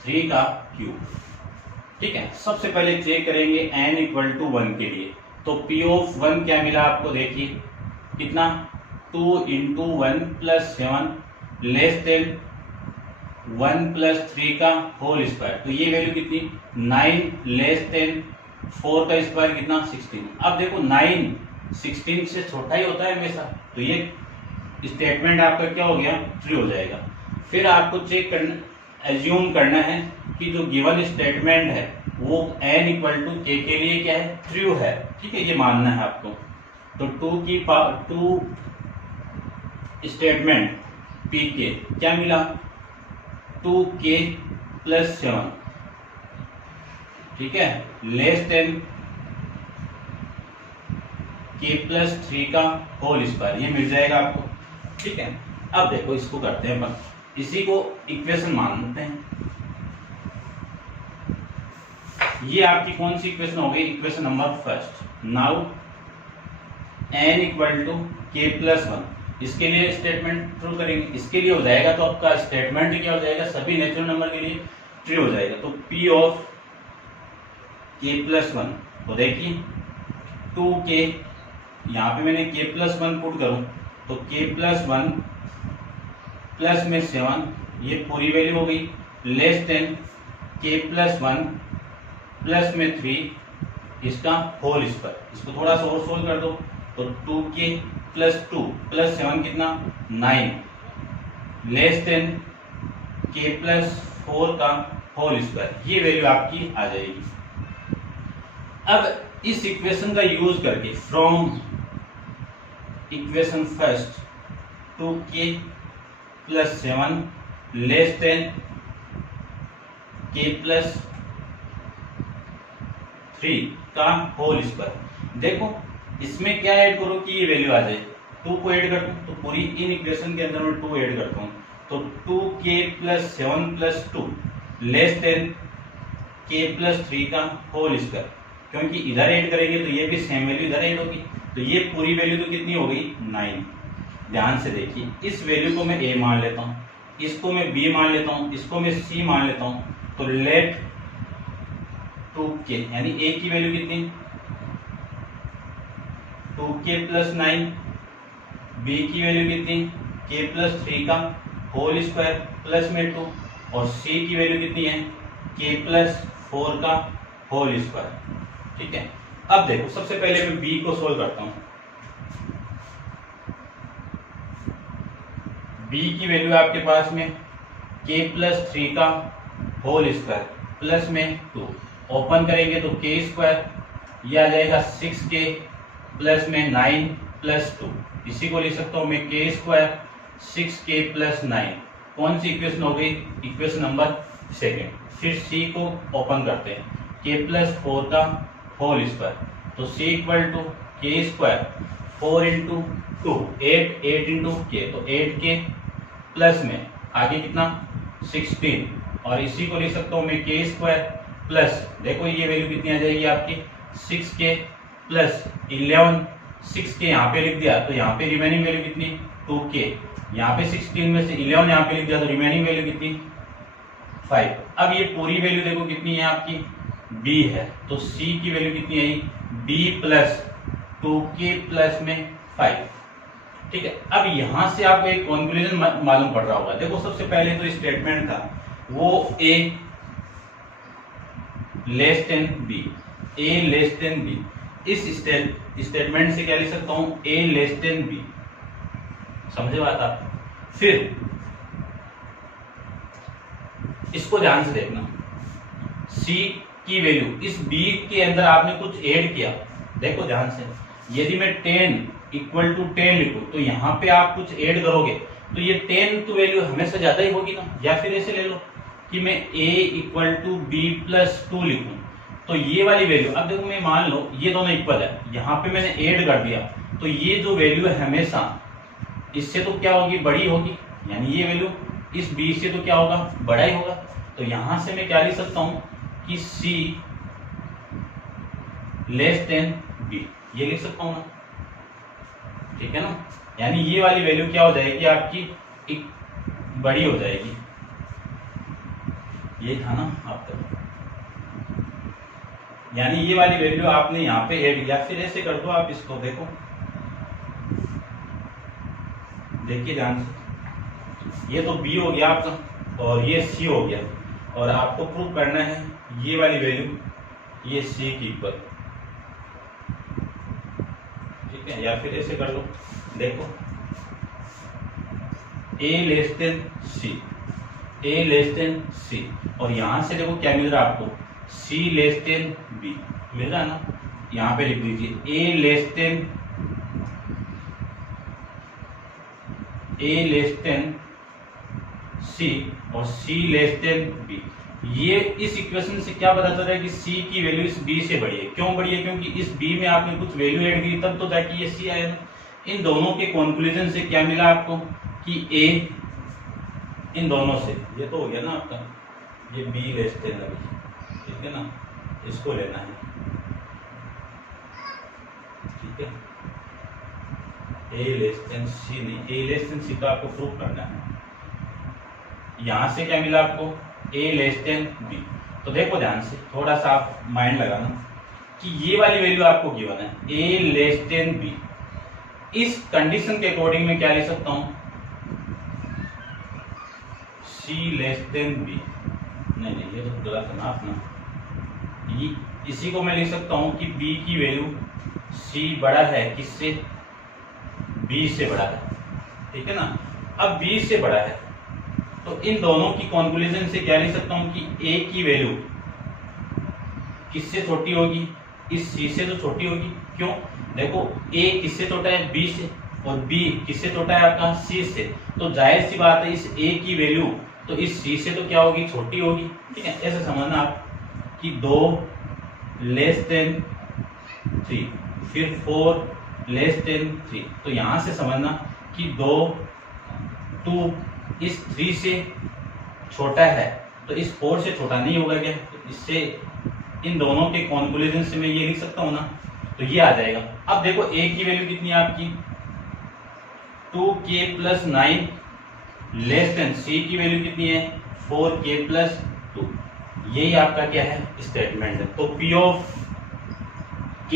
3 का क्यूब। ठीक है, सबसे पहले चेक करेंगे n इक्वल टू 1 के लिए। तो P ऑफ 1 क्या मिला आपको, देखिए कितना 2 into 1 plus 7 less then 1 plus 3 का होल स्क्वायर। तो ये वैल्यू कितनी 9 लेस देन 4 का स्क्वायर कितना 16। अब देखो 9 16 से छोटा ही होता है हमेशा, तो ये स्टेटमेंट आपका क्या हो गया, ट्रू हो जाएगा। फिर आपको चेक करना, एज्यूम करना है कि जो गिवन स्टेटमेंट है वो n इक्वल टू k के लिए क्या है, ट्रू है। ठीक है, ये मानना है आपको। तो 2 स्टेटमेंट p के क्या मिला 2k प्लस 7, ठीक है, लेस देन k प्लस 3 का होल स्क्वायर, ये मिल जाएगा आपको। ठीक है, अब देखो इसको करते हैं अपन, इसी को इक्वेशन मानते हैं। ये आपकी कौन सी इक्वेशन हो गई, equation number first. Now n equal to k plus 1, इसके लिए स्टेटमेंट ट्रू करेंगे, इसके लिए हो जाएगा तो आपका स्टेटमेंट क्या हो जाएगा, सभी नेचुरल नंबर के लिए ट्रू हो जाएगा। तो P ऑफ k प्लस 1, तो देखिए 2k, यहाँ पे मैंने k प्लस 1 पुट करूं तो k प्लस 1 प्लस में 7, ये पूरी वैल्यू हो गई, less than k plus 1 plus में 3 इसका होल स्क्वायर। इसको थोड़ा सा और सोल्व कर दो तो 2k प्लस 2 प्लस 7 कितना 9 लेस देन k प्लस 4 का होल स्क्वायर, ये वैल्यू आपकी आ जाएगी। अब इस इक्वेशन का यूज करके from equation first 2k plus 7 less then k plus 3 का होल स्क्वायर। देखो इसमें क्या ऐड करो कि ये वैल्यू आ जाए, 2 को ऐड करता हूं तो पूरी इन इक्वेशन के अंदर मैं 2 ऐड करता हूं, तो 2k plus 7 plus 2 less than k plus 3 का होल स्क्वायर। क्योंकि इधर ऐड करेंगे तो ये भी सेम वैल्यू इधर ऐड होगी, तो ये पूरी वैल्यू तो कितनी हो गई 9। ध्यान से देखिए, इस वैल्यू को मैं a मान लेता हूँ, इसको मैं b मान लेता हूँ, इसको मैं c मान लेता हूँ। तो लेट 2k यानी a की वैल्यू कितनी 2k प्लस 9, b की वैल्यू कितनी k प्लस 3 का होल स्क्वायर प्लस में 2, और c की वैल्यू कितनी है k प्लस 4 का होल स्क्वायर। ठीक है, अब देखो सबसे पहले मैं b को सोल्व करता हूं। b की वैल्यू आपके पास में k प्लस 3 का होल स्क्वायर प्लस में 2, ओपन करेंगे तो k स्क्वायर, ये आ जाएगा 6k प्लस में 9 प्लस 2, इसी को लिख सकता हूं मैं k स्क्वायर 6k प्लस 9। कौन सी इक्वेशन हो गई, इक्वेशन नंबर सेकेंड। फिर c को ओपन करते हैं, k प्लस 4 का होल स्क्वायर, तो c equal to k square 4 into 2 8 into k, तो 8k प्लस में आगे कितना 16, और इसी को लिख सकता हूं मैं k स्क्वायर प्लस, देखो ये वैल्यू कितनी आ जाएगी आपकी 6k प्लस 11, 6k यहाँ पे लिख दिया तो यहाँ पे रिमेनिंग वैल्यू कितनी 2k, यहाँ पे 16 में से 11 यहाँ पे लिख दिया तो रिमेनिंग वैल्यू कितनी 5। अब ये पूरी वैल्यू देखो कितनी है आपकी b है, तो c की वैल्यू कितनी आई b प्लस 2k प्लस में 5। ठीक है, अब यहां से आपको एक कंक्लूजन मालूम पड़ रहा होगा। देखो सबसे पहले तो स्टेटमेंट था वो a less than b, a less than b। इस स्टेटमेंट से क्या लिख सकता हूं, a लेस देन b। समझे बात आप? फिर इसको ध्यान से देखना, c की वैल्यू इस b के अंदर आपने कुछ ऐड किया। देखो ध्यान से, यदि मैं 10 इक्वल टू 10 लिखूं तो यहां पे आप कुछ ऐड करोगे तो ये 10 तो वैल्यू हमेशा ज्यादा ही होगी ना। या फिर ऐसे ले लो कि मैं a equal to b plus 2 लिखूं तो ये वाली वैल्यू, अब देखो मैं मान लो ये दोनों इक्वल है, यहाँ पे मैंने ऐड कर दिया तो ये जो वैल्यू है हमेशा इससे तो क्या होगी, बड़ी होगी। यानी ये वैल्यू इस b से तो क्या होगा, बड़ा ही होगा। तो यहां से मैं क्या लिख सकता हूं कि c लेस देन b, ये लिख सकता हूं ना। ठीक है ना, यानी ये वाली वैल्यू क्या हो जाएगी आपकी, एक बड़ी हो जाएगी। ये था ना आपका, यानी ये वाली वैल्यू आपने यहाँ पे ऐड किया। फिर ऐसे कर दो आप इसको, देखो देखिए ध्यान से, ये तो b हो गया आपका और ये c हो गया, और आपको प्रूव करना है ये वाली वैल्यू ये c की इक्वल। ठीक है, या फिर ऐसे कर लो, देखो a less than c, a less than c, और यहां से देखो क्या मिल रहा है आपको, c लेस देन b मिल रहा है ना। यहां पे लिख दीजिए a लेस देन c और c लेस देन b। ये इस इक्वेशन से क्या पता चल रहा है कि c की वैल्यू इस b से बड़ी है। क्यों बड़ी है? क्योंकि इस b में आपने कुछ वैल्यू ऐड की तब तो जाके ये c आया ना। इन दोनों के कंक्लूजन से क्या मिला आपको कि a इन दोनों से, ये तो हो गया ना आपका, ये b लेस देन है, ठीक है ना, इसको लेना है। ठीक है, a लेस देन c नहीं, a लेस देन c का आपको प्रूफ करना है। यहां से क्या मिला आपको, a लेस देन b। तो देखो ध्यान से, थोड़ा सा आप माइंड लगाना कि ये वाली वैल्यू आपको गिवन है a लेस देन b। इस कंडीशन के अकॉर्डिंग में क्या ले सकता हूं, c लेस देन b। नहीं नहीं, ये तो गलत है ना अपना। इसी को मैं लिख सकता हूं कि b की वैल्यू c बड़ा है किससे, b से बड़ा है। ठीक है ना, अब b से बड़ा है तो इन दोनों की कंक्लूजन से क्या लिख सकता हूं कि a की वैल्यू किससे छोटी होगी, इस c से तो छोटी होगी। क्यों? देखो a किससे छोटा है, b से, और b किससे छोटा है आपका, c से। तो जाहिर सी बात है इस a की वैल्यू तो इस c से तो क्या होगी, छोटी होगी। ठीक है, ऐसे समझना आप कि 2 लेस देन 3, फिर 4 लेस देन 3। तो यहां से समझना कि 2 इस 3 से छोटा है तो इस 4 से छोटा नहीं होगा क्या। तो इससे इन दोनों के कंक्लूजन से मैं ये लिख सकता हूं ना, तो ये आ जाएगा। अब देखो a की वैल्यू कितनी है आपकी, 2k plus 9 less than c की वैल्यू कितनी है, 4k प्लस 2। यही आपका क्या है, स्टेटमेंट है। तो p ऑफ k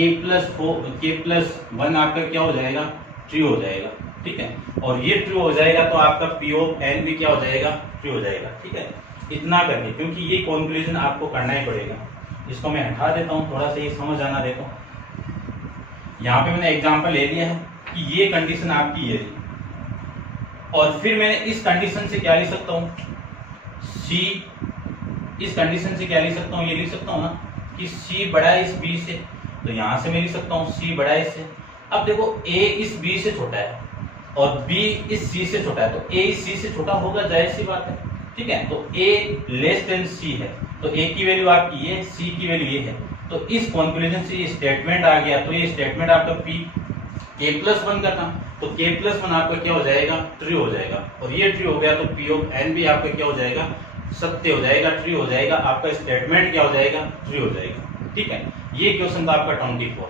प्लस 1 आपका क्या हो जाएगा, ट्रू हो जाएगा। ठीक है, और ये ट्रू हो जाएगा तो आपका p ऑफ n भी क्या हो जाएगा, ट्रू हो जाएगा। ठीक है, इतना करके, क्योंकि ये कंक्लूजन आपको करना ही पड़ेगा। इसको मैं हटा देता हूँ, थोड़ा सा ये समझ आना। देखो यहाँ पे मैंने एग्जांपल ले लिया है कि ये कंडीशन आपकी ये थी, और फिर मैंने इस कंडीशन से क्या लिख सकता हूँ, c, इस कंडीशन से क्या लिख सकता हूँ, ये लिख सकता हूँ ना कि c बड़ा है इस b से। तो यहां से मैं लिख सकता हूँ c बड़ा है इससे। अब देखो a इस b से छोटा है और b इस c से छोटा है, तो a इस c से छोटा होगा, जाहिर सी बात है। ठीक है, तो a लेस देन c है, तो a की वैल्यू आपकी ये, c की वैल्यू ये है। तो इस कंक्लूजन से ये स्टेटमेंट आ गया। तो ये स्टेटमेंट आपका p k प्लस 1 का था, तो k प्लस 1 आपका क्या हो जाएगा, ट्रू हो जाएगा। और ये ट्रू हो गया तो p ऑफ n भी आपका क्या हो जाएगा, सत्य हो जाएगा, ट्रू हो जाएगा। आपका स्टेटमेंट क्या हो जाएगा, ट्रू हो जाएगा। ठीक है, ये क्वेश्चन था आपका 24।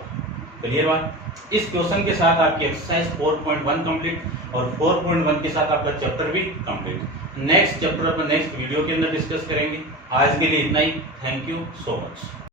क्लियर बात? इस क्वेश्चन के साथ आपकी एक्सरसाइज 4.1 कंप्लीट और 4.1 के साथ आपका चैप्टर भी कंप्लीट। नेक्स्ट चैप्टर अपन नेक्स्ट वीडियो के अंदर डिस्कस करेंगे। आज के लिए इतना ही। Thank you so much.